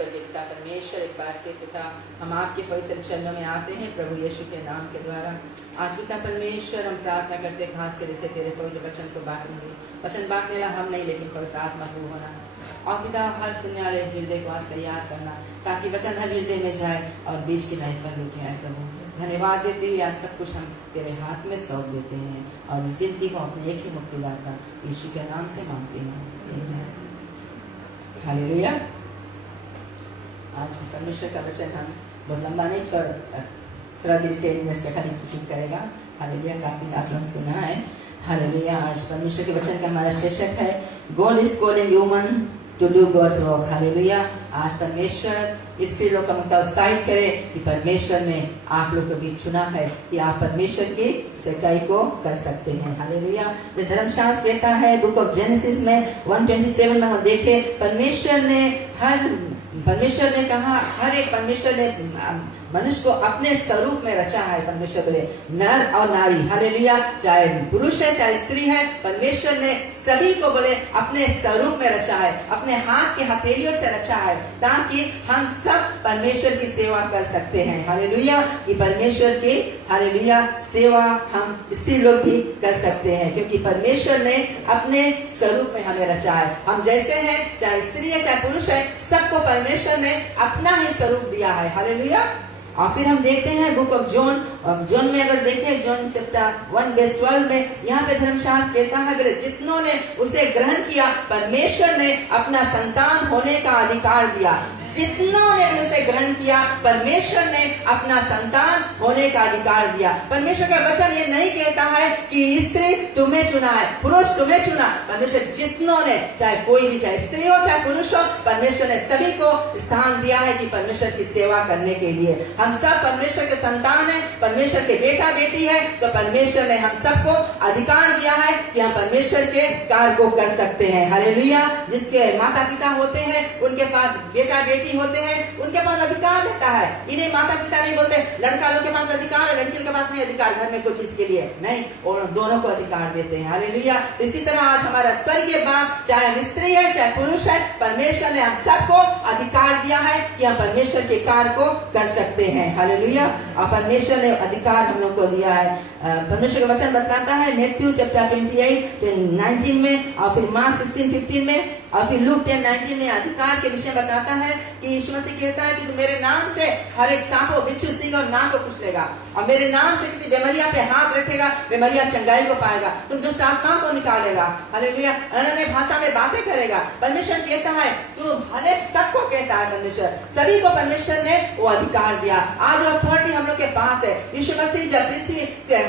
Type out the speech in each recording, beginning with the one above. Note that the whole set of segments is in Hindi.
स्वर्गीय पिता परमेश्वर, एक बार फिर पिता हम आपके पवित्र चरणों में आते हैं प्रभु यीशु के नाम के द्वारा। आज पिता परमेश्वर हम प्रार्थना करते हैं खास कर इसे तेरे पवित्र वचन को बांटेंगे। वचन बांटने वाला हम नहीं लेकिन पवित्र आत्मा को होना। और पिता हर सुनने वाले हृदय को आज तैयार करना ताकि वचन हर हृदय में जाए और बीच की नई फल लेके आए। प्रभु धन्यवाद देते हुए आज सब कुछ हम तेरे हाथ में सौंप देते हैं और इस गिनती को अपने एक ही मुक्तिदाता यीशु के नाम से मांगते हैं। हालेलुया। आज परमेश्वर का वचन हम बहुत लंबा नहीं थोड़ा देर 10 मिनट तक खाली प्रस्तुत करेगा। हालेलुया। काफी आप लोग सुना है। हालेलुया। आज परमेश्वर के वचन का हमारा शीर्षक है God is calling human to do God's work. Hallelujah. आज परमेश्वर स्त्री लोग का मुद्दा उत्साहित करे कि परमेश्वर ने आप लोग को भी चुना है कि आप परमेश्वर की सेवकाई को कर सकते हैं। हालेलुया। जो धर्मशास्त्र कहता है बुक ऑफ जेनेसिस में 127 में हम देखे परमेश्वर ने कहा हर एक परमेश्वर ने मनुष्य को अपने स्वरूप में रचा है। परमेश्वर बोले नर और नारी। हालेलुया। चाहे पुरुष है चाहे स्त्री है, परमेश्वर ने सभी को बोले अपने स्वरूप में रचा है, अपने हाथ के हथेलियों से रचा है ताकि हम सब परमेश्वर की सेवा कर सकते हैं। हालेलुया। कि परमेश्वर की हालेलुया सेवा हम स्त्री लोग भी कर सकते हैं क्योंकि परमेश्वर ने अपने स्वरूप में हमें रचा है। हम जैसे हैं, चाहे स्त्री है चाहे पुरुष है, सबको परमेश्वर ने अपना ही स्वरूप दिया है। हालेलुया। और फिर हम देखते हैं बुक ऑफ जॉन में अगर देखें जॉन चैप्टर 1:12 में यहाँ पे धर्मशास्त्र कहता है बोले जितनों ने उसे ग्रहण किया परमेश्वर ने अपना संतान होने का अधिकार दिया। जितनों ने भी उसे ग्रहण किया परमेश्वर ने अपना संतान होने का अधिकार दिया। परमेश्वर का वचन ये नहीं कहता है कि स्त्री तुम्हें चुना है, पुरुष तुम्हें चुना। परमेश्वर जितनों ने, चाहे कोई भी, चाहे स्त्री हो चाहे पुरुष हो, परमेश्वर ने सभी को स्थान दिया है कि परमेश्वर की सेवा करने के लिए। हम सब परमेश्वर के संतान हैं, परमेश्वर के बेटा बेटी है, तो परमेश्वर ने हम सबको अधिकार दिया है कि हम परमेश्वर के कार्य को कर सकते हैं। हालेलुया। जिसके माता पिता होते हैं उनके पास बेटा बेटी होते हैं, उनके पास अधिकार रहता है। इन्हें माता पिता नहीं बोलते लड़का लोग के पास अधिकार है, लड़की के पास नहीं अधिकार घर में कुछ इसके लिए नहीं, और दोनों को अधिकार देते हैं। हालेलुया। इसी तरह आज हमारा स्वर्गीय बाप चाहे स्त्री है चाहे पुरुष है, परमेश्वर ने हम सबको अधिकार दिया है कि हम परमेश्वर के कार्य को कर सकते हैं। हालेलुया। और परमेश्वर ने अधिकार हम लोग को दिया है। परमेश्वर का वचन बताता है मैथ्यू चैप्टर 28:19 में और फिर मार्क 16:15 में और फिर लूक 10:19 में अधिकार के विषय बताता है कि यीशु मसीह कहता है कि तुम मेरे नाम से हर एक सांपों बिच्छू सिंह और नाग को कुचलेगा और मेरे नाम से किसी बीमारिया पे हाथ रखेगा, बीमारिया चंगाई को पाएगा, तुम दुष्ट आत्मा को निकालेगा। हालेलुया। अन्य भाषा में बातें करेगा। परमेश्वर कहता है तू हर एक सबको कहता है, परमेश्वर सभी को परमेश्वर ने वो अधिकार दिया। आज अथॉरिटी हम लोग के पास है। यीशु मसीह जब पृथ्वी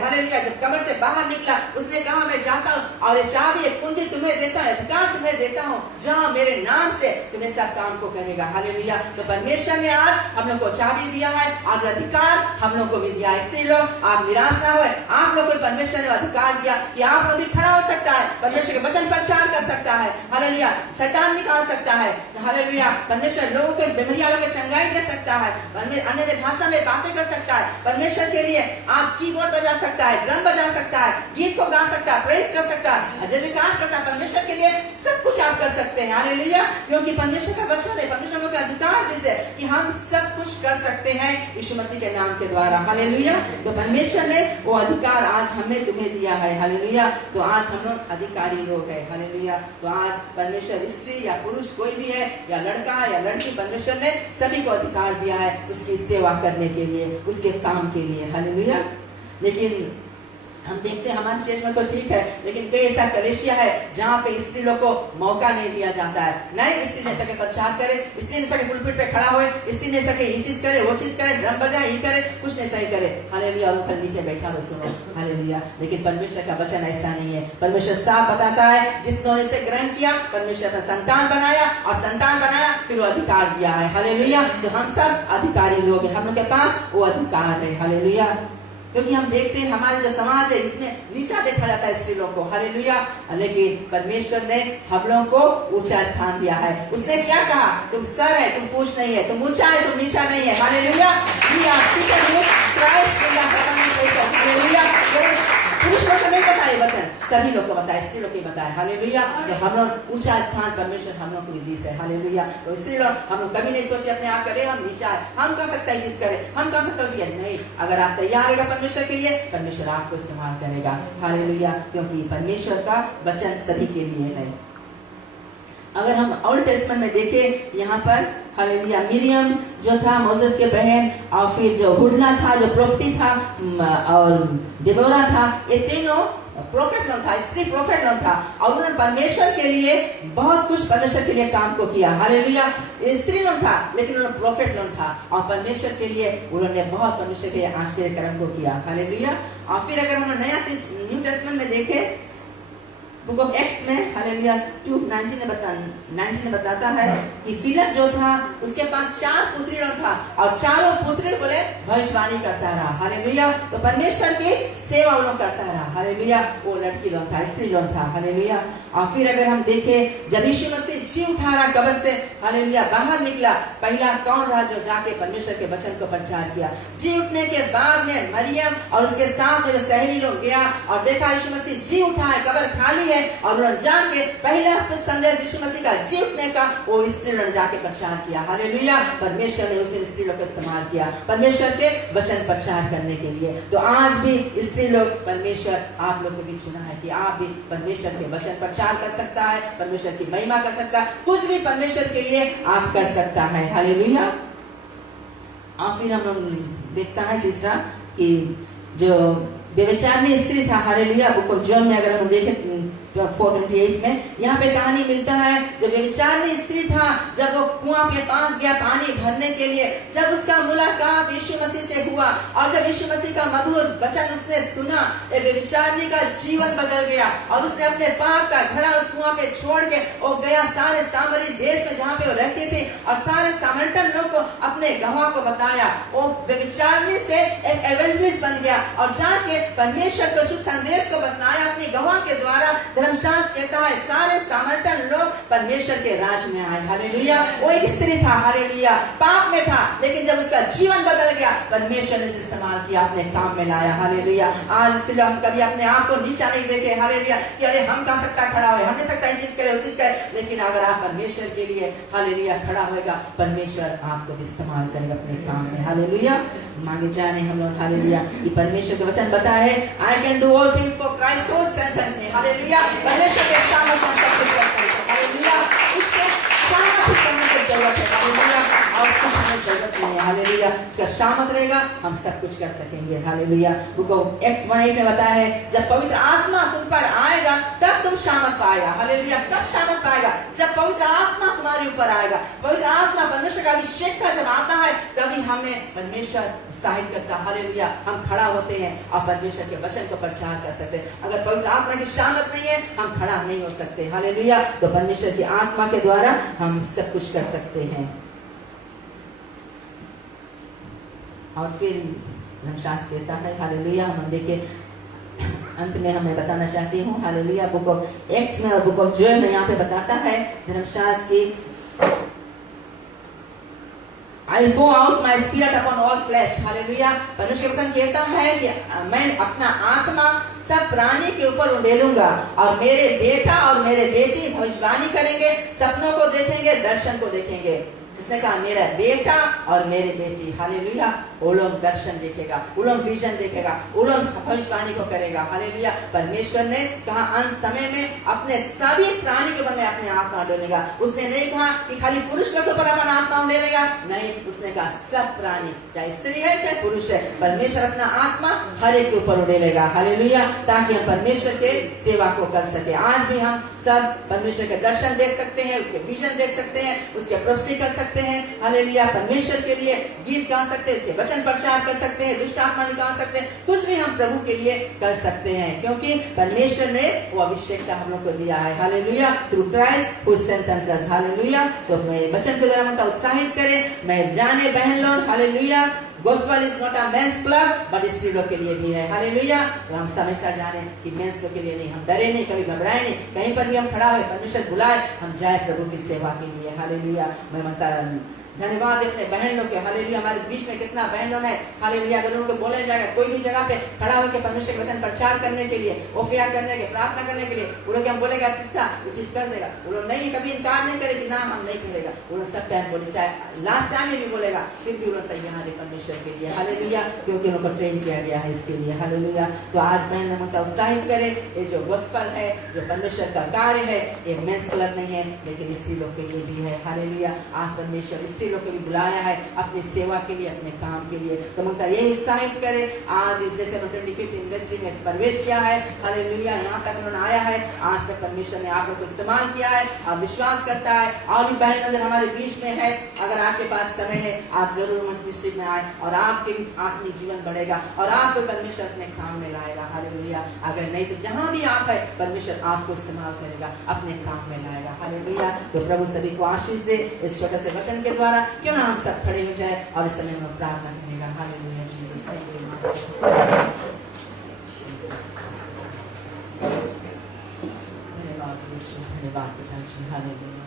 हालेलुया जब कब्र से बाहर निकला उसने कहा मैं जाता हूँ और चाबी कुंजी तुम्हें देता हूँ, अधिकार तुम्हें देता हूँ, जहाँ मेरे नाम से तुम्हें सब काम को करेगा। हालेलुया। तो परमेश्वर ने आज हम लोग को चाबी दिया है, आज अधिकार हम लोग को भी दिया है। इसलिए लोग आप निराश ना हुए, आप लोग को परमेश्वर ने अधिकार दिया कि आप लोग भी खड़ा हो सकता है, परमेश्वर के वचन प्रचार कर सकता है। हालेलुया। शैतान निकाल सकता है। हालेलुया। परमेश्वर लोगों के बीमारियों के चंगाई दे सकता है, अन्य भाषा में बातें कर सकता है। परमेश्वर के लिए आप कीबोर्ड बजा सकता है, ड्रम बजा सकता है, गीत को गा सकता है, प्रेस कर सकता है, जयकार करता है। परमेश्वर के लिए सब कुछ आप कर सकते हैं। हालेलुया। क्योंकि परमेश्वर का वचन है, परमेश्वर को अधिकार दे कि हम सब कुछ कर सकते हैं यीशु मसीह के नाम के द्वारा। हालेलुया। तो परमेश्वर ने वो अधिकार आज हमें तुम्हें दिया है। हालेलुया। तो आज हम लोग अधिकारी लोग हैं। हालेलुया। तो आज परमेश्वर स्त्री या पुरुष कोई भी है या लड़का या लड़की, परमेश्वर ने सभी को अधिकार दिया है उसकी सेवा करने के लिए, उसके काम के लिए। हालेलुया। लेकिन हम देखते हैं हमारे देश में तो ठीक है, लेकिन कई ऐसा कलेशिया है जहाँ पे स्त्री लोग को मौका नहीं दिया जाता है। नहीं स्त्री ने सके प्रचार करे, स्त्री ने सके पुलपिट पे खड़ा हुए, स्त्री ने सके ये चीज करे वो चीज करे, ड्रम बजाए ये करे, कुछ नहीं सही करे। हालेलुया। और नीचे बैठा हुआ सुनो। हालेलुया। लेकिन परमेश्वर का वचन ऐसा नहीं है। परमेश्वर साफ बताता है जितनों ने इसे ग्रहण किया परमेश्वर ने संतान बनाया और संतान बनाया फिर वो अधिकार दिया है। हालेलुया। तो हम सब अधिकारी लोग हैं, हम लोग के पास वो अधिकार है। हालेलुया। क्योंकि हम देखते हैं हमारे जो समाज है इसमें नीचा देखा जाता है स्त्री लोग को। हालेलुया। लेकिन परमेश्वर ने हम लोगों को ऊंचा स्थान दिया है। उसने क्या कहा? तुम सर है, तुम पूछ नहीं है, तुम ऊंचा है, तुम नीचा नहीं है। हालेलुया। हालेलुया। पुरुष लोग को नहीं बताए वचन, सभी लोग को बताए, स्त्री लोग को बताए। हालेलुया। तो हम लोग ऊंचा स्थान परमेश्वर हम लोग को भी दी है। हालेलुया। तो स्त्री लोग हम लोग कभी नहीं सोचे अपने आप करे हम नीचा है, हम कर सकते हैं चीज करे, हम कर सकते हैं नहीं। अगर आप तैयार रहेगा परमेश्वर के लिए, परमेश्वर आपको इस्तेमाल करेगा। हालेलुया। क्योंकि परमेश्वर का वचन सभी के लिए है। अगर हम ओल्ड टेस्टमेंट में देखें यहाँ पर, हालेलुया, मिरियम जो था मोसेस के बहन, और फिर जो हुडना था जो प्रोफेटी था, और डेबोरा था, ये तीनों प्रोफेट लोग था, स्त्री प्रोफेट लोग था, और उन्होंने परमेश्वर के लिए बहुत कुछ परमेश्वर के लिए काम को किया। हालेलुया। स्त्री लोग था लेकिन उन्होंने प्रोफेट लोग था, और परमेश्वर के लिए उन्होंने बहुत परमेश्वर के आश्चर्य कर्म को किया। हालेलुया। और फिर अगर हम न्यू टेस्टमेंट में देखें, बुक ऑफ एक्ट्स में, हालेलुया, 2:19 में बताता है कि फिलिप जो था उसके पास 4 पुत्री लोग था, और चारों पुत्री बोले भविष्यवाणी करता रहा। हालेलुया। तो परमेश्वर की सेवा वो लोग करता रहा। हालेलुया। वो लड़की लोग था, स्त्री लोग था। हालेलुया। और फिर अगर हम देखें, जब यीशु मसीह जी उठा रहा कब्र से, हालेलुया, बाहर निकला, पहला कौन रहा जो जाके परमेश्वर के वचन को प्रचार किया? जी उठने के बाद में मरियम और उसके साथ में जो सहेली लोग गया और देखा यीशु मसीह जी उठा है, कब्र खाली है, और उन्होंने जाके पहला शुभ संदेश यीशु मसीह का जी उठने का वो स्त्री ने जाके प्रचार किया। हालेलुया। परमेश्वर ने उस दिन स्त्री लोग का इस्तेमाल किया परमेश्वर के वचन प्रचार करने के लिए। तो आज भी स्त्री लोग, परमेश्वर आप लोग को भी चुना है कि आप भी परमेश्वर के वचन प्रचार कर सकता है, परमेश्वर की महिमा कर सकता है, कुछ भी परमेश्वर के लिए आप कर सकता है। हालेलुया। और फिर हम लोग देखता है तीसरा कि जो व्यभिचारिणी स्त्री था, हालेलुया, बुक ऑफ जॉन में अगर हम देखें 4:28 में यहाँ पे कहानी मिलता है, जो व्यभिचारिणी स्त्री था, जब वो कुआं के पास गया पानी भरने के लिए, जब उसका मुलाकात यीशु मसीह से हुआ और जब यीशु मसीह का मधुर वचन उसने सुना, व्यभिचारिणी का जीवन बदल गया और उसने अपने पाप का घड़ा उस कुआं पे छोड़ के वो गया सारे सामरी देश में जहाँ पे वो रहती थी, और सारे सामरिटन लोग को अपने गवाह को बताया। वो व्यभिचारिणी से एक एवेंजलिस्ट बन गया और जाके परमेश्वर को शुभ संदेश को बताया अपनी गवाह के द्वारा। धर्मशास्त्र कहता है सारे सामरिटन लोग परमेश्वर के राज में आए। हालेलुया। वो एक स्त्री था, हालेलुया, पाप में था, लेकिन जब उसका जीवन बदल गया, परमेश्वर ने इस्तेमाल किया, अपने काम में लाया। हालेलुया। आज इसलिए हम कभी अपने आप को नीचा नहीं देखे, हालेलुया, कि अरे हम कहाँ सकता खड़ा हुए, हम नहीं सकता ये चीज करे वो चीज करे, लेकिन अगर आप परमेश्वर के लिए, हालेलुया, खड़ा होगा, परमेश्वर आपको इस्तेमाल करेगा अपने काम में। हालेलुया। मांगे जाने हम लोग, हालेलुया, ये परमेश्वर का वचन बता है, I can do all things for Christ who strengthens me. Hallelujah. परमेश्वर के सामर्थ्य से सब कुछ कर सकते हैं। हालेलुया। इसके सामर्थ्य करने की जरूरत है। हालेलुया। और कुछ हमें जरूरत नहीं है। हालेलुया। इसका सामर्थ्य रहेगा, हम सब कुछ कर सकेंगे। हालेलुया। बुक ऑफ एक्ट्स 1:8 में बताया है, जब पवित्र आत्मा तुम पर आएगा तब तुम सामर्थ पाएगा। हालेलुया। कब सामर्थ पाएगा? जब पवित्र आत्मा तुम्हारे ऊपर आएगा। पवित्र आत्मा परमेश्वर का अभिषेक का जब आता है, तभी हमें परमेश्वर उत्साहित करता। हालेलुया। हम खड़ा होते हैं और परमेश्वर के वचन को प्रचार कर सकते हैं। अगर पवित्र आत्मा की सामर्थ नहीं है, हम खड़ा नहीं हो सकते। हालेलुया। तो परमेश्वर की आत्मा के द्वारा हम सब कुछ कर सकते हैं। और फिर धर्मशास्त्र कहता है, हालेलुया, हम देखे अंत में हमें बताना चाहती हूँ, हालेलुया, बुक ऑफ एक्ट्स में और बुक ऑफ जॉय में यहाँ पे बताता है धर्मशास्त्र की, I will pour out my spirit upon all flesh. Hallelujah. परमेश्वर वचन कहता है कि मैं अपना आत्मा सब प्राणी के ऊपर उंडेलूंगा, और मेरे बेटा और मेरे बेटी भविष्यवाणी करेंगे, सपनों को देखेंगे, दर्शन को देखेंगे। उसने कहा मेरा बेटा और मेरे बेटी, हालेलुया, वो लोग दर्शन देखेगा, वो लोग विजन देखेगा, वो लोग भविष्यवाणी को करेगा। हालेलुया। परमेश्वर ने कहा अंत समय में अपने सभी प्राणी के ऊपर में अपने आत्मा डालेगा। उसने नहीं कहा कि खाली पुरुष लोग के ऊपर अपना आत्मा डालेगा, नहीं, उसने कहा सब प्राणी, चाहे स्त्री है चाहे पुरुष है, परमेश्वर अपना आत्मा हर एक के ऊपर उड़ेलेगा। हालेलुया। ताकि हम परमेश्वर के सेवा को कर सके। आज भी हम सब परमेश्वर के दर्शन देख सकते हैं, उसके विजन देख सकते हैं, उसके प्रोफेसी कर सकते हैं। हालेलुया। परमेश्वर के लिए गीत गा सकते हैं, उसके वचन प्रचार कर सकते हैं, दुष्ट आत्मा निकाल सकते हैं, कुछ भी हम प्रभु के लिए कर सकते हैं, क्योंकि परमेश्वर ने वो अभिषेक का हम लोग को दिया है। Hallelujah. Through Christ who strengthens us. Hallelujah. तो मैं वचन के द्वारा हमको उत्साहित करें। मैं जाने बहन लोग, hallelujah, gospel is not a mains club but स्त्री लोग के लिए भी है। हालेलुया। तो हम हमेशा जाने कि मेंस लोग के लिए नहीं, हम डरे नहीं, कभी घबराए नहीं, कहीं पर भी हम खड़ा हुए, परमेश्वर बुलाए, हम जाए प्रभु की सेवा के लिए। हालेलुया। मैं धन्यवाद अपने बहन लोग के, हालेलुया। हमारे बीच में कितना बहन लोग है, हालेलुया। अगर उनको बोला जाएगा कोई भी जगह पे खड़ा होकर परमेश्वर के वचन प्रचार करने के लिए, ओफिया करने के, प्रार्थना करने के लिए, वो लोग हम बोलेगा सिस्टर ये चीज कर देगा, वो लोग नहीं, कभी इनकार नहीं करेगी, ना हम नहीं करेगा, वो लोग सब टाइम बोले, चाहे लास्ट टाइम में भी बोलेगा, फिर भी वो लोग तैयार है परमेश्वर के लिए, हालेलुया, क्योंकि उनको ट्रेन किया गया है इसके लिए, हालेलुया। तो आज बहन हम उनका उत्साहित करें। ये जो गॉस्पेल है, जो परमेश्वर का कार्य है, ये मेंस क्लब नहीं है लेकिन स्त्री लोग के लिए भी है, हालेलुया। आज परमेश्वर स्त्री लोग को भी बुलाया है अपनी सेवा के लिए, अपने काम के लिए। तो उनका ये उत्साहित करें। आज जैसे 25th इंडस्ट्री में प्रवेश किया है, हालेलुया, यहाँ तक उन्होंने आया है, आज तक परमेश्वर ने आप लोग को इस्तेमाल किया है, आप विश्वास करता है। और भी बहन अगर हमारे बीच में है, अगर आपके पास समय है, आप जरूर उस डिस्ट्रिक्ट में आए और आपके भी आत्मिक जीवन बढ़ेगा और आपको परमेश्वर अपने काम में लाएगा, हालेलुया। अगर नहीं तो जहां भी आप है, परमेश्वर आपको इस्तेमाल करेगा, अपने काम में लाएगा, हालेलुया। तो प्रभु सभी को आशीष दे इस छोटे से वचन के द्वारा। क्यों ना हम सब खड़े हो जाए और इस समय हम प्रार्थना करेगा, हालेलुया। जीसस धन्यवाद यीशु, धन्यवाद पिताजी, हालेलुया।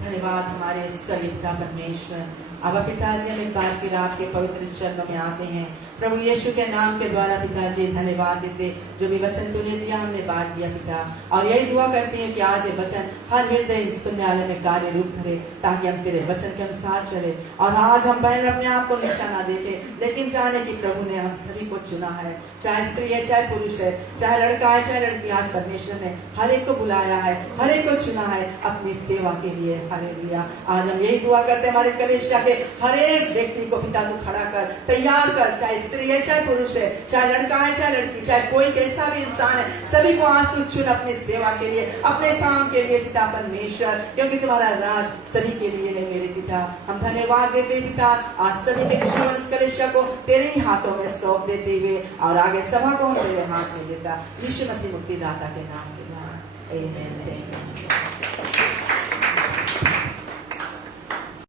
धन्यवाद हमारे स्वर्गीय पिता परमेश्वर। अब पिताजी हम एक बार फिर आपके पवित्र चरणों में आते हैं प्रभु यीशु के नाम के द्वारा। पिताजी धन्यवाद देते, जो भी वचन तूने दिया हमने बांट दिया पिता, और यही दुआ करते हैं कि आज ये वचन हर हृदय सुनने में कार्य रूप करे, ताकि हम तेरे वचन के अनुसार चले। और आज हम बहन अपने आप को निशाना देते, लेकिन जाने की प्रभु ने हम सभी को चुना है, चाहे स्त्री है, चाहे पुरुष है, चाहे लड़का है, चाहे लड़की। आज परमेश्वर ने हर एक को बुलाया है, हर एक को चुना है अपनी सेवा के लिए, हालेलुया। आज हम यही दुआ करते हैं, हमारे कलीसिया के हर एक व्यक्ति को पिता तू खड़ा कर, तैयार कर, चाहे स्त्री है, चाहे पुरुष है, चाहे लड़का है, चाहे लड़की, चाहे कोई कैसा भी इंसान है, सभी को आज तू चुन अपनी सेवा के लिए, अपने काम के लिए पिता परमेश्वर, क्योंकि तुम्हारा राज सभी के लिए है मेरे पिता। हम धन्यवाद देते पिता, आज सभी के जीवन इस कलीसिया को तेरे ही हाथों में सौंप देते हुए, और आगे सभा को हम तेरे हाथ में देता, यीशु मसीह मुक्तिदाता के नाम के द्वारा, आमीन।